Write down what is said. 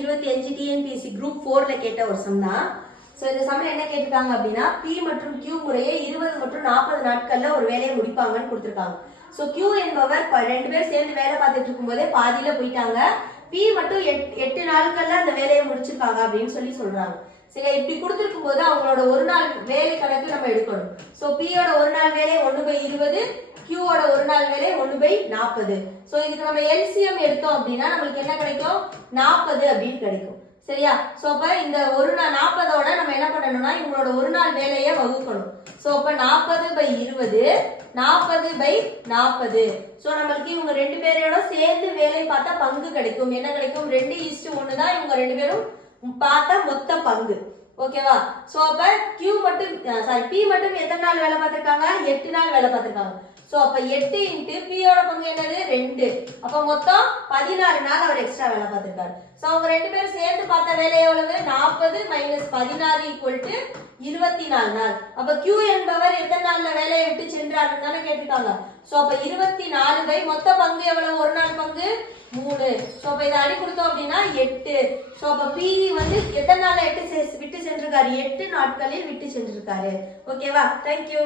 25 TNPSC group 4ல கேட்ட ஒரு some தான். சோ இந்த சம்ல என்ன கேட்டிருக்காங்க அப்படின்னா P மற்றும் Q முறையே 20 மற்றும் 40 நாட்கள்ல ஒரு வேலையை முடிப்பாங்கன்னு கொடுத்திருக்காங்க. சோ Q என்பவர் ரெண்டு பேர் சேர்ந்து வேலை பார்த்துட்டு இருக்கும்போதே பாதியில போயிட்டாங்க. P மட்டும் 8 நாட்கள்ல அந்த வேலையை முடிச்சிருக்காங்க அப்படின்னு சொல்றாங்க. சரி, இப்படி கொடுத்திருக்கும் போது அவங்களோட ஒரு நாள் வேலை கணக்கு நம்ம எடுக்கணும். சோ P யோட ஒரு நாள் வேலை 1/20, Q ஓட ஒரு நாள் வேலை 1/40. சோ இதுக்கு நம்ம LCM எடுத்தோம் அப்படின்னா நம்மளுக்கு என்ன கிடைக்கும்? 40 அப்படின்னு கிடைக்கும். சரியா? சோ அப்ப இந்த ஒரு நாள் 40ஓட நம்ம என்ன பண்ணணும்னா இவங்களோட ஒரு நாள் வேலையை வகுக்கணும். சோ அப்ப 40/20, 40/40. சோ நம்மளுக்கு இவங்க ரெண்டு பேரோட சேர்ந்து வேலை பார்த்தா பங்கு கிடைக்கும். என்ன கிடைக்கும்? 2:1 தான் இவங்க ரெண்டு பேரும் பார்த்தா மொத்த பங்கு. ஓகேவா? சோ அப்ப P மட்டும் எத்தனை நாள் வேலை பார்த்திருக்காங்க? 8 நாள் வேலை பார்த்திருக்காங்க. சோ அப்ப 8 இன்டு P யோட பங்கு என்னது? 2. அப்ப மொத்தம் 16 நாள் அவர் எக்ஸ்ட்ரா வேலை பார்த்திருக்காரு. சோ அவங்க ரெண்டு பேரும் சேர்ந்து பார்த்த வேலை எவ்வளவு? 40 - 16 = 24 நாள். அப்ப Q என்பவர் எத்தனை நாள்ல வேலையை விட்டு சென்றாருன்னு தானே கேட்டிருக்காங்க. சோ அப்ப 24 மொத்த பங்கு எவ்வளவு? ஒரு நாள் பங்கு 3. சோ அப்ப இத அடி கொடுத்தோம் அப்படின்னா 8. சோ அப்ப P எத்தனை நாள்ல விட்டு சென்றிருக்காரு? 8 நாட்களில் விட்டு சென்றிருக்காரு. ஓகேவா? Thank you.